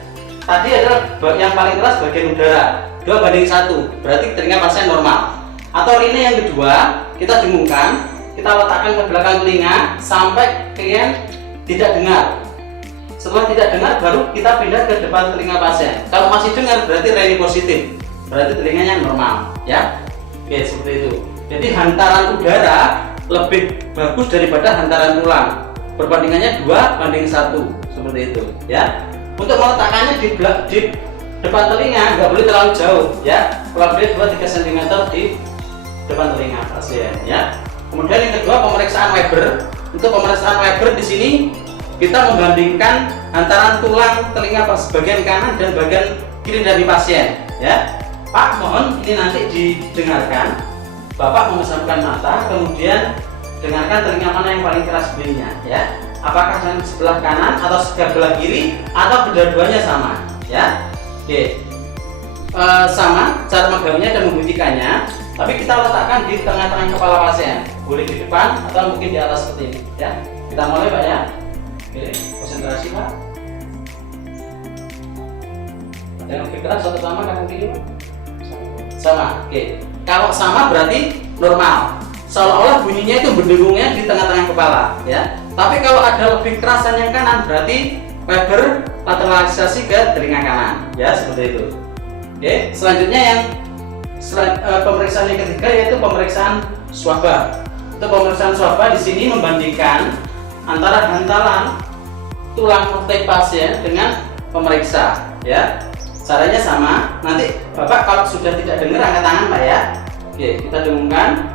Tadi adalah yang paling keras bagian udara 2:1, berarti telinga pasien normal. Atau rini yang kedua kita dengungkan, kita letakkan ke belakang telinga sampai klien tidak dengar. Setelah tidak dengar baru kita pindah ke depan telinga pasien. Kalau masih dengar berarti rini positif, berarti telinganya normal ya. Oke, seperti itu. Jadi hantaran udara lebih bagus daripada hantaran tulang. Perbandingannya 2:1 seperti itu ya. Untuk meletakkannya di depan telinga nggak boleh terlalu jauh ya. Kurang lebih 2-3 cm di depan telinga pasien ya. Kemudian yang kedua pemeriksaan Weber. Untuk pemeriksaan Weber di sini kita membandingkan antara tulang telinga bagian kanan dan bagian kiri dari pasien ya. Pak, mohon ini nanti didengarkan. Bapak memejamkan mata, kemudian dengarkan telinga mana yang paling keras bunyinya ya. Apakah yang sebelah kanan atau sebelah kiri atau kedua-duanya sama ya. Oke. Sama cara megangnya dan membunyikannya, tapi kita letakkan di tengah-tengah kepala pasien. Boleh di depan atau mungkin di atas seperti ini ya. Kita mulai Pak ya. Oke, konsentrasi Pak. Ada yang lebih keras atau sama kan mungkin Pak? Sama. Oke. Kalau sama berarti normal. Seolah-olah bunyinya itu berdengungnya di tengah-tengah kepala ya. Tapi kalau ada lebih kerasan yang kanan berarti Weber lateralisasi ke telinga kanan ya, seperti itu. Oke, selanjutnya yang pemeriksaan yang ketiga yaitu pemeriksaan swaba. Untuk pemeriksaan swaba di sini membandingkan antara hantaran tulang vertebra pasien dengan pemeriksa ya. Caranya sama. Nanti Bapak kalau sudah tidak dengar angkat tangan Pak ya. Oke, kita dengungkan.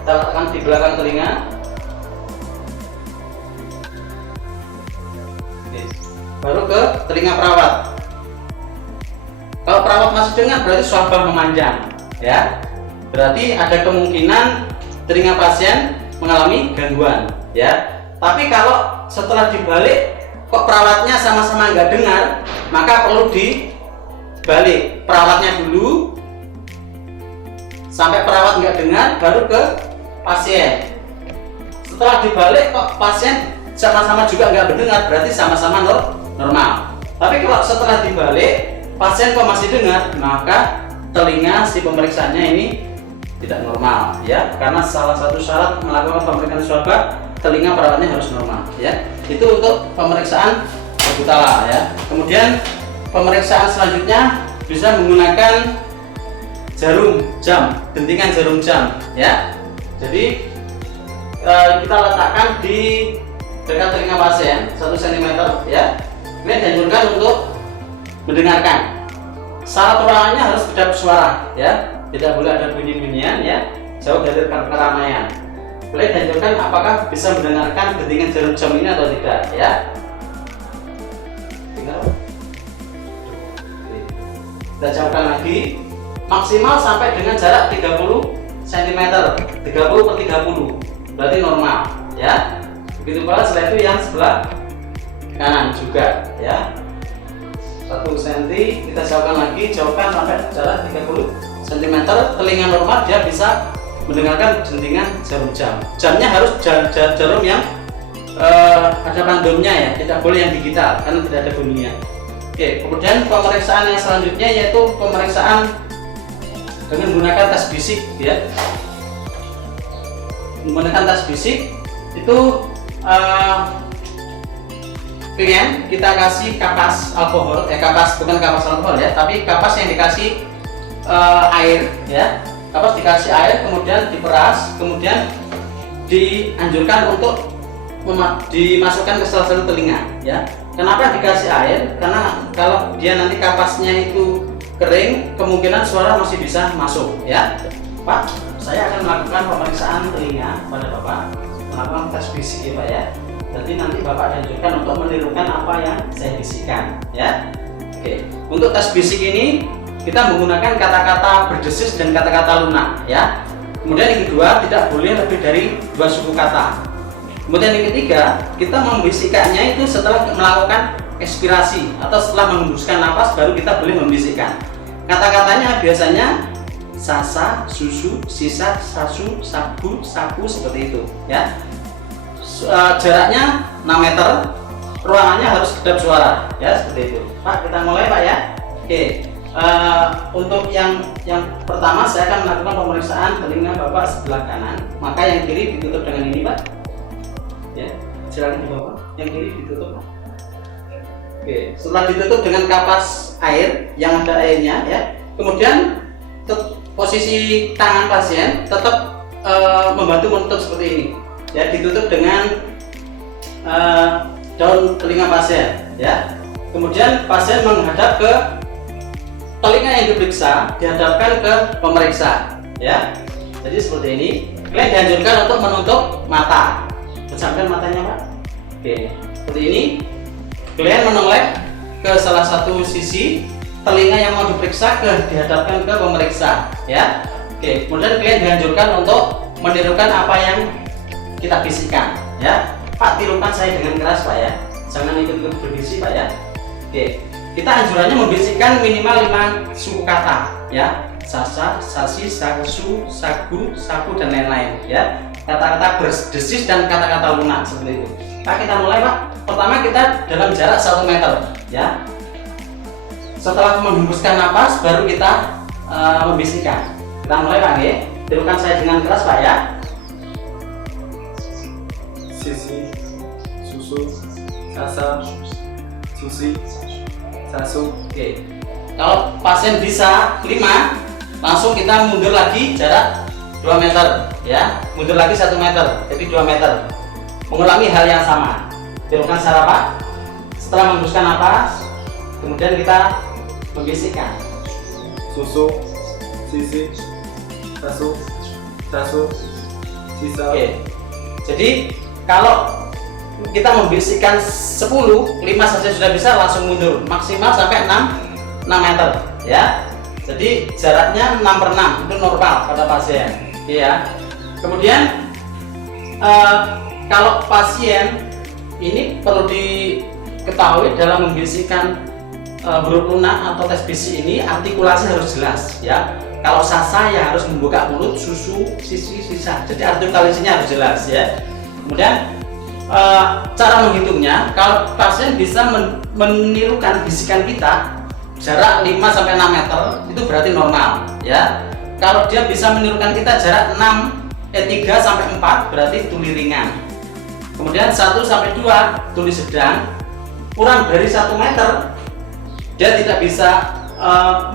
Kita letakkan di belakang telinga. Oke. Baru ke telinga perawat. Kalau perawat masih dengar berarti swaba memanjang ya. Berarti ada kemungkinan telinga pasien mengalami gangguan ya. Tapi kalau setelah dibalik kok perawatnya sama-sama nggak dengar, maka perlu dibalik. Perawatnya dulu sampai perawat nggak dengar, baru ke pasien. Setelah dibalik kok pasien sama-sama juga nggak mendengar, berarti sama-sama normal. Tapi kalau setelah dibalik pasien kok masih dengar, maka telinga si pemeriksaannya ini tidak normal ya. Karena salah satu syarat melakukan pemeriksaan swaba, telinga perawatnya harus normal ya. Itu untuk pemeriksaan gerbutala ya. Kemudian pemeriksaan selanjutnya bisa menggunakan jarum jam, dentingan jarum jam ya. Jadi kita letakkan di dekat telinga pasien 1 cm ya. Ini dianjurkan untuk mendengarkan. Syarat ruangannya harus kedap suara ya. Tidak boleh ada bunyi-bunyian ya. Jauh dari keramaian. Boleh dianjurkan apakah bisa mendengarkan dentingan jarum jam ini atau tidak ya. Kita jauhkan lagi maksimal sampai dengan jarak 30 cm, 30/30 berarti normal ya. Begitu pula setelah itu yang sebelah kanan juga ya. 1 cm kita jauhkan lagi, jauhkan sampai jarak 30 cm, telinga normal dia bisa mendengarkan jentingan jarum jam. Jamnya harus jarum yang ada pandumnya ya, tidak boleh yang digital karena tidak ada bunyinya. Oke, kemudian pemeriksaan yang selanjutnya yaitu pemeriksaan dengan menggunakan tes bisik ya. Menggunakan tes bisik itu klien kita kasih kapas alkohol, bukan kapas alkohol ya, tapi kapas yang dikasih air ya. Kapas dikasih air, kemudian diperas, kemudian dianjurkan untuk dimasukkan ke salah satu telinga ya. Kenapa dikasih air? Karena kalau dia nanti kapasnya itu kering, kemungkinan suara masih bisa masuk ya. Pak, saya akan melakukan pemeriksaan telinga pada Bapak, melakukan tes bisik ya Pak ya. Jadi nanti Bapak dianjurkan untuk menirukan apa yang saya bisikkan ya. Oke, untuk tes bisik ini kita menggunakan kata-kata berdesis dan kata-kata lunak ya. Kemudian yang kedua, tidak boleh lebih dari 2 suku kata. Kemudian yang ketiga, kita membisikkannya itu setelah melakukan ekspirasi atau setelah menghembuskan napas baru kita boleh membisikkan. Kata-katanya biasanya sasa, susu, sisa, sasu, sabu, sapu seperti itu ya. Jaraknya 6 meter, ruangannya harus kedap suara ya, seperti itu. Pak, kita mulai Pak ya. Oke. Untuk yang pertama saya akan melakukan pemeriksaan telinga Bapak sebelah kanan, maka yang kiri ditutup dengan ini Pak ya, silakan dibawa. Yang kiri ditutup Pak. Oke, setelah ditutup dengan kapas air yang ada airnya ya, kemudian posisi tangan pasien tetap membantu menutup seperti ini ya, ditutup dengan daun telinga pasien ya. Kemudian pasien menghadap ke telinga yang diperiksa, dihadapkan ke pemeriksa ya. Jadi seperti ini. Klien dianjurkan untuk menutup mata. Pejamkan matanya Pak. Oke, seperti ini. Klien menoleh ke salah satu sisi telinga yang mau diperiksa, dihadapkan ke pemeriksa ya. Oke, kemudian klien dianjurkan untuk menirukan apa yang kita bisikkan ya. Pak, tirukan saya dengan keras Pak ya, jangan ikut-ikut berbisik Pak ya. Oke, kita anjurannya membisikkan minimal 5 suku kata ya, sasa, sasi, sasu, sagu, sapu dan lain-lain ya. Kata-kata berdesis dan kata-kata lunak seperti itu. Pak, kita mulai Pak. Pertama kita dalam jarak 1 meter ya. Setelah menghembuskan napas baru kita membisikkan. Kita mulai Pak ya. Tirukan saya dengan keras Pak ya. Sisi, susu, sasa, susi, sasu. Oke. Kalau pasien bisa 5, langsung kita mundur lagi jarak 2 meter ya. Mundur lagi 1 meter, jadi 2 meter. Mengulangi hal yang sama. Tirukan secara Pak. Setelah menghembuskan napas, kemudian kita membisikkan. Susu, sisi, sasu, sasu, sisa. Oke. Jadi kalau kita membisikkan 10, 5 saja sudah bisa, langsung mundur maksimal sampai 6 meter ya. Jadi jaraknya 6/6 itu normal pada pasien ya. Kemudian kalau pasien ini perlu diketahui dalam membisikkan huruf lunak atau tes bisik ini artikulasi harus jelas ya. Kalau sasa ya harus membuka mulut, susu, sisi, sisa. Jadi artikulasinya harus jelas ya. Kemudian cara menghitungnya, kalau pasien bisa menirukan bisikan kita jarak 5-6 meter itu berarti normal ya. Kalau dia bisa menirukan kita jarak 3-4 berarti tuli ringan. Kemudian 1-2 tuli sedang. Kurang dari 1 meter dia tidak bisa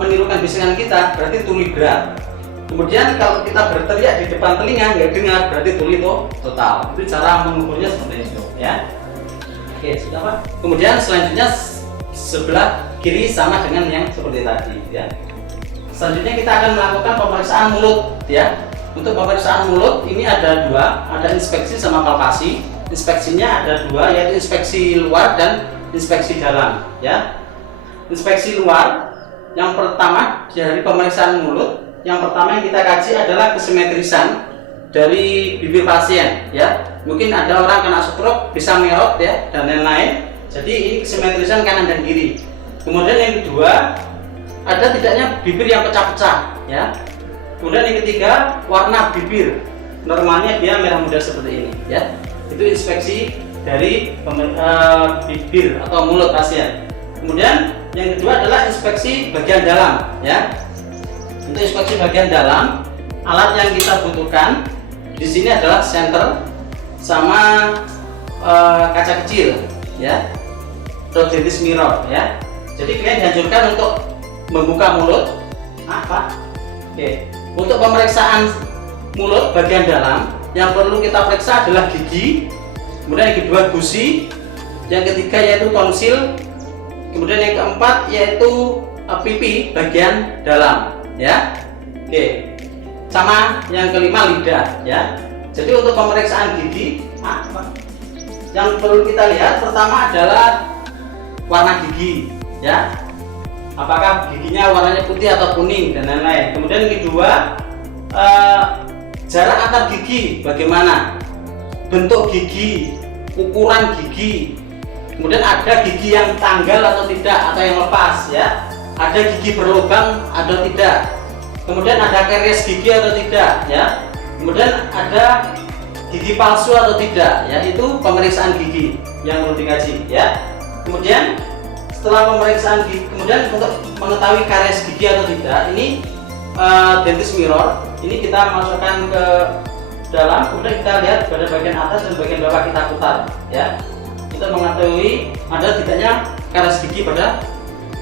menirukan bisikan kita berarti tuli berat. Kemudian kalau kita berteriak di depan telinga nggak dengar berarti tuli total. Itu cara mengukurnya seperti itu ya. Oke, sudah Pak. Kemudian selanjutnya sebelah kiri sama dengan yang seperti tadi ya. Selanjutnya kita akan melakukan pemeriksaan mulut ya. Untuk pemeriksaan mulut ini ada 2, ada inspeksi sama palpasi. Inspeksinya ada 2, yaitu inspeksi luar dan inspeksi dalam ya. Inspeksi luar yang pertama dari pemeriksaan mulut, yang pertama yang kita kaji adalah kesimetrisan dari bibir pasien ya. Mungkin ada orang kena stroke bisa merot ya dan lain-lain. Jadi ini kesimetrisan kanan dan kiri. Kemudian yang kedua, ada tidaknya bibir yang pecah-pecah ya. Kemudian yang ketiga, warna bibir. Normalnya dia merah muda seperti ini, ya. Itu inspeksi dari bibir atau mulut pasien. Kemudian yang kedua adalah inspeksi bagian dalam, ya. Untuk inspeksi bagian dalam, alat yang kita butuhkan di sini adalah senter sama kaca kecil, ya. Dentist mirror, ya. Jadi kalian dianjurkan untuk membuka mulut. Oke. Untuk pemeriksaan mulut bagian dalam, yang perlu kita periksa adalah gigi, kemudian yang kedua gusi, yang ketiga yaitu tonsil, kemudian yang keempat yaitu pipi bagian dalam, ya. Oke. Sama yang kelima lidah, ya. Jadi untuk pemeriksaan gigi, yang perlu kita lihat pertama adalah warna gigi, ya. Apakah giginya warnanya putih atau kuning dan lain-lain. Kemudian yang kedua, jarak antar gigi bagaimana, bentuk gigi, ukuran gigi, kemudian ada gigi yang tanggal atau tidak atau yang lepas, ya. Ada gigi berlubang atau tidak, kemudian ada karies gigi atau tidak, ya. Kemudian ada gigi palsu atau tidak, ya. Itu pemeriksaan gigi yang perlu dikaji, ya. Kemudian setelah pemeriksaan gigi, kemudian untuk mengetahui karies gigi atau tidak, ini dentist mirror ini kita masukkan ke dalam, kemudian kita lihat pada bagian atas dan bagian bawah kita putar, ya, untuk mengetahui ada tidaknya karies gigi pada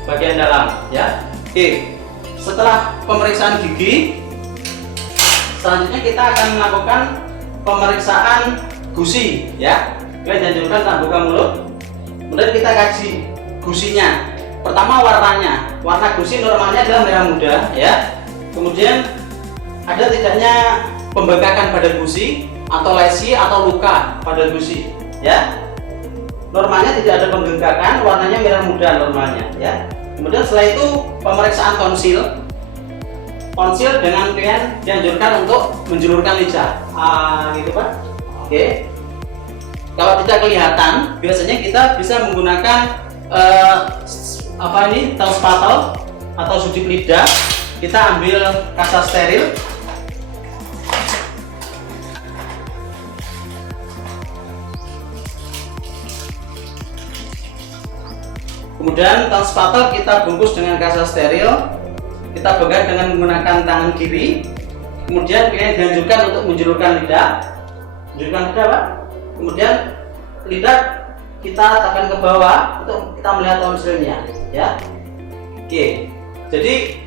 bagian dalam, ya. Oke, setelah pemeriksaan gigi, selanjutnya kita akan melakukan pemeriksaan gusi, ya. Kalian dianjurkan tak buka mulut, kemudian kita kaji gusinya. Pertama warnanya, warna gusi normalnya adalah merah muda, ya. Kemudian ada tidaknya pembengkakan pada gusi atau lesi atau luka pada gusi, ya. Normalnya tidak ada pembengkakan, warnanya merah muda normalnya, ya. Kemudian setelah itu pemeriksaan tonsil. Tonsil dengan kalian dianjurkan untuk menjulurkan lidah, gitu Pak. Oke. Kalau tidak kelihatan, biasanya kita bisa menggunakan taus patel atau sudip lidah. Kita ambil kasa steril, kemudian taus patel kita bungkus dengan kasa steril, kita pegang dengan menggunakan tangan kiri. Kemudian kalian dianjurkan untuk menjulurkan lidah, Pak. Kemudian lidah kita tekan ke bawah untuk kita melihat tonsilnya, ya. Oke, jadi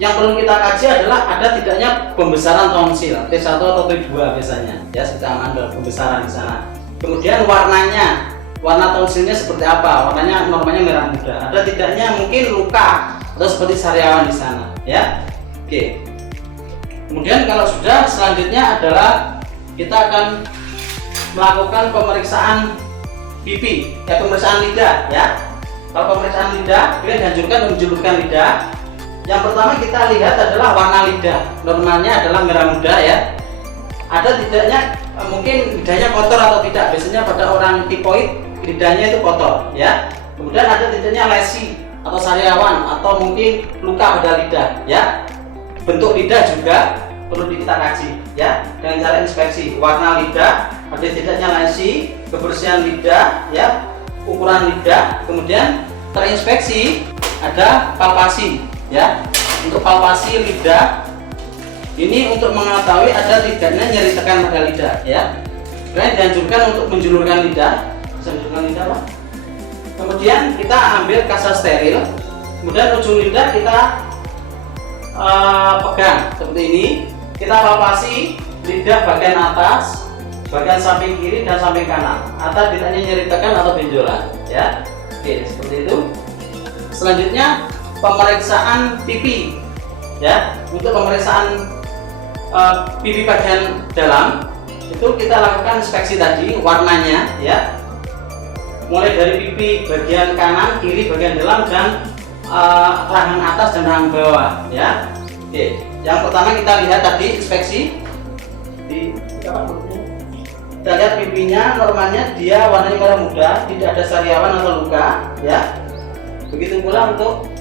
yang perlu kita kaji adalah ada tidaknya pembesaran tonsil T1 atau T2 biasanya, ya. Kita ambil pembesaran di sana. Kemudian warnanya, warna tonsilnya seperti apa? Warnanya normalnya merah muda. Ada tidaknya mungkin luka atau seperti sariawan di sana, ya. Oke. Kemudian kalau sudah, selanjutnya adalah kita akan melakukan pemeriksaan pipi, ya, pemeriksaan lidah, ya. Kalau pemeriksaan lidah, kalian dianjurkan menjulurkan lidah. Yang pertama kita lihat adalah warna lidah. Normalnya adalah merah muda, ya. Ada tidaknya mungkin lidahnya kotor atau tidak. Biasanya pada orang tipoid lidahnya itu kotor, ya. Kemudian ada tidaknya lesi atau sariawan atau mungkin luka pada lidah, ya. Bentuk lidah juga perlu kita kaji, ya, dengan cara inspeksi warna lidah, ada tidaknya lesi, kebersihan lidah, ya, ukuran lidah. Kemudian terinspeksi ada palpasi, ya. Untuk palpasi lidah ini untuk mengetahui ada tidaknya nyeri tekan pada lidah, ya. Kalian dianjurkan untuk menjulurkan lidah, menjulurkan lidah, Pak. Kemudian kita ambil kasa steril, kemudian ujung lidah kita pegang seperti ini. Kita palpasi lidah bagian atas, bagian samping kiri dan samping kanan. Ada tidaknya nyeri tekan atau benjolan, ya. Oke, seperti itu. Selanjutnya pemeriksaan pipi, ya. Untuk pemeriksaan pipi bagian dalam itu kita lakukan inspeksi tadi warnanya, ya. Mulai dari pipi bagian kanan, kiri, bagian dalam dan rahang atas dan rahang bawah, ya. Oke. Yang pertama kita lihat tadi inspeksi kita lihat pipinya, normalnya dia warnanya merah muda, tidak ada sariawan atau luka, ya. Begitu pula untuk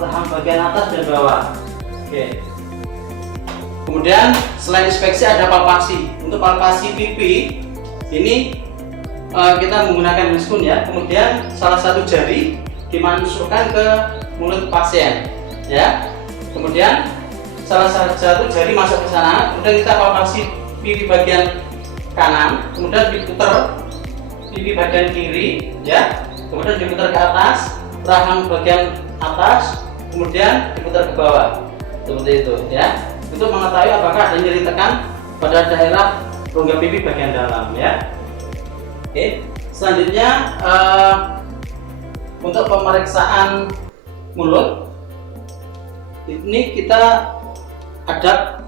rahang bagian atas dan bawah. Oke. Kemudian selain inspeksi ada palpasi. Untuk palpasi pipi ini kita menggunakan spoon ya. Kemudian salah satu jari dimasukkan ke mulut pasien ya. Kemudian salah satu jari masuk ke sana. Kemudian kita palpasi pipi bagian kanan. Kemudian diputar pipi bagian kiri ya. Kemudian diputar ke atas, rahang bagian atas, kemudian diputar ke bawah. Seperti itu ya. Untuk mengetahui apakah ada nyeri tekan pada daerah rongga pipi bagian dalam ya. Oke. Selanjutnya untuk pemeriksaan mulut ini kita ada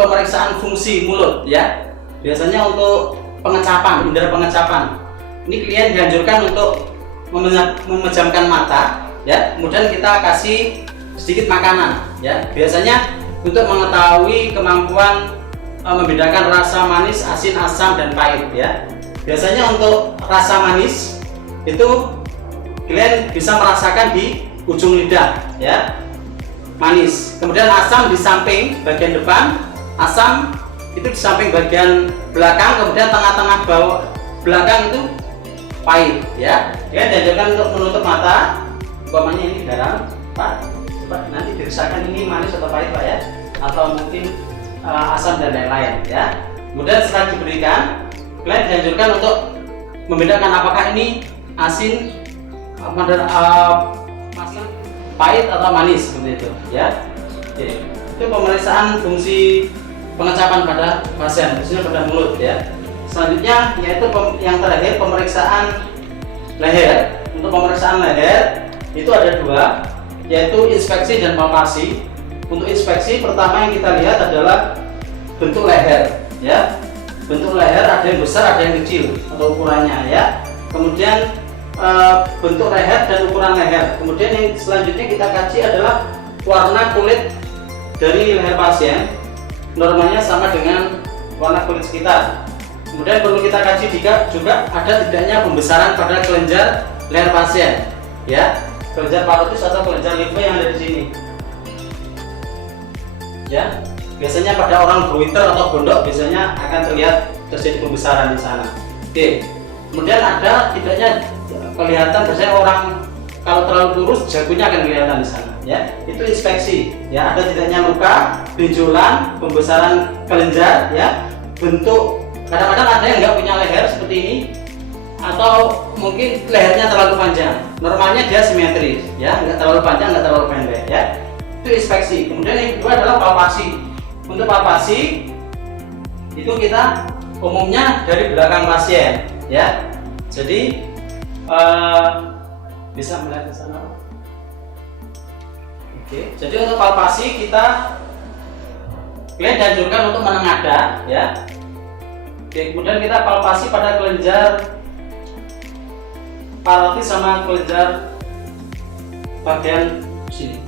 pemeriksaan fungsi mulut ya. Biasanya untuk pengecapan, indera pengecapan. Ini klien dianjurkan untuk memejamkan mata ya. Kemudian kita kasih sedikit makanan ya. Biasanya untuk mengetahui kemampuan membedakan rasa manis, asin, asam, dan pahit ya. Biasanya untuk rasa manis itu klien bisa merasakan di ujung lidah ya, manis. Kemudian asam di samping bagian depan, asam itu di samping bagian belakang, kemudian tengah-tengah bawah belakang itu pahit ya. Klien diajarkan untuk menutup mata, umpamanya ini garam, Pak, coba nanti dirasakan ini manis atau pahit Pak ya, atau mungkin asam dan lain-lain ya. Kemudian setelah diberikan, klien dianjurkan untuk membedakan apakah ini asin, pahit atau manis seperti itu ya. Oke. Itu pemeriksaan fungsi pengecapan pada pasien, khususnya pada mulut ya. Selanjutnya yaitu yang terakhir pemeriksaan leher. Untuk pemeriksaan leher itu ada dua, yaitu inspeksi dan palpasi. Untuk inspeksi pertama yang kita lihat adalah bentuk leher ya. Bentuk leher ada yang besar, ada yang kecil atau ukurannya ya. Kemudian bentuk leher dan ukuran leher. Kemudian yang selanjutnya kita kaji adalah warna kulit dari leher pasien. Normalnya sama dengan warna kulit sekitar. Kemudian perlu kita kaji juga ada tidaknya pembesaran pada kelenjar leher pasien ya. Kelenjar parotis atau kelenjar limfe yang ada di sini ya. Biasanya pada orang goiter atau gondok biasanya akan terlihat terjadi pembesaran di sana. Oke. Kemudian ada tidaknya kelihatan, biasanya orang kalau terlalu kurus jagonya akan kelihatan di sana ya. Itu inspeksi ya. Ada tidaknya luka, benjolan, pembesaran kelenjar ya. Bentuk kadang-kadang ada yang nggak punya leher seperti ini, atau mungkin lehernya terlalu panjang. Normalnya dia simetris ya, nggak terlalu panjang, nggak terlalu pendek ya. Itu inspeksi. Kemudian yang kedua adalah palpasi. Untuk palpasi itu kita umumnya dari belakang pasien ya. Jadi bisa melihat ke sana. Oke. Jadi untuk palpasi kita klien dianjurkan untuk menengadah ya. Oke. Kemudian kita palpasi pada kelenjar parotis sama kelenjar bagian sini.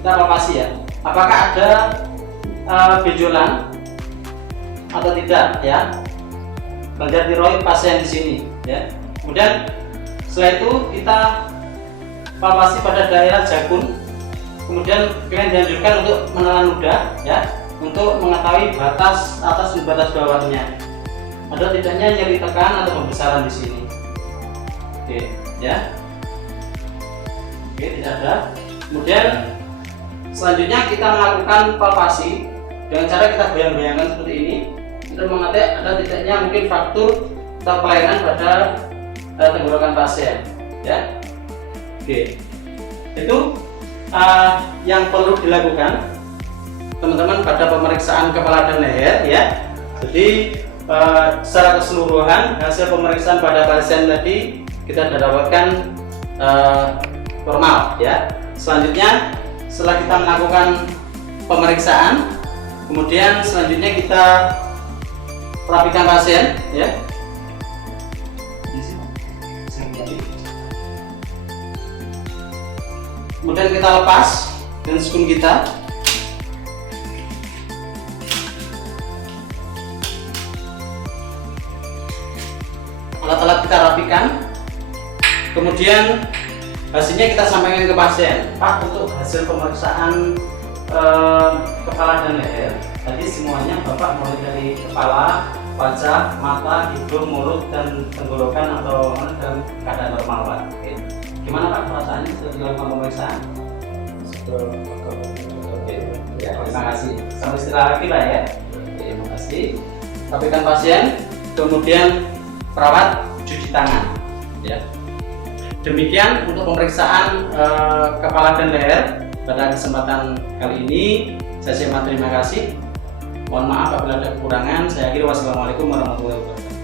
Kita palpasi ya. Apakah ada benjolan atau tidak ya, kelenjar tiroid pasien di sini ya. Kemudian setelah itu kita palpasi pada daerah jakun. Kemudian klien dianjurkan untuk menelan ludah ya, untuk mengetahui batas atas dan batas bawahnya. Ada tidaknya nyeri tekan atau pembesaran di sini. Oke ya. Oke, tidak ada. Kemudian selanjutnya kita melakukan palpasi dengan cara kita goyang-goyangkan seperti ini untuk mengetahui ada tidaknya mungkin fraktur atau kelainan pada tenggorokan pasien ya. Oke. Itu yang perlu dilakukan teman-teman pada pemeriksaan kepala dan leher ya. Jadi secara keseluruhan hasil pemeriksaan pada pasien tadi kita dapatkan normal ya. Selanjutnya setelah kita melakukan pemeriksaan, kemudian selanjutnya kita rapikan pasien ya. Kemudian kita lepas dengan spoon kita. Alat-alat kita rapikan. Kemudian hasilnya kita sampaikan ke pasien. Pak, untuk hasil pemeriksaan kepala dan leher. Jadi semuanya Bapak mulai dari kepala, wajah, mata, hidung, mulut, dan tenggorokan atau dalam keadaan normal Pak. Oke. Gimana Pak perasaannya setelah dilakukan pemeriksaan? Oke. Ya, terima kasih. Sampai istirahat lagi Pak ya. Oke, terima kasih. Sampaikan pasien, kemudian perawat cuci tangan. Ya. Demikian untuk pemeriksaan kepala dan leher pada kesempatan kali ini. Saya terima kasih. Mohon maaf apabila ada kekurangan. Saya akhiri. Wassalamualaikum warahmatullahi wabarakatuh.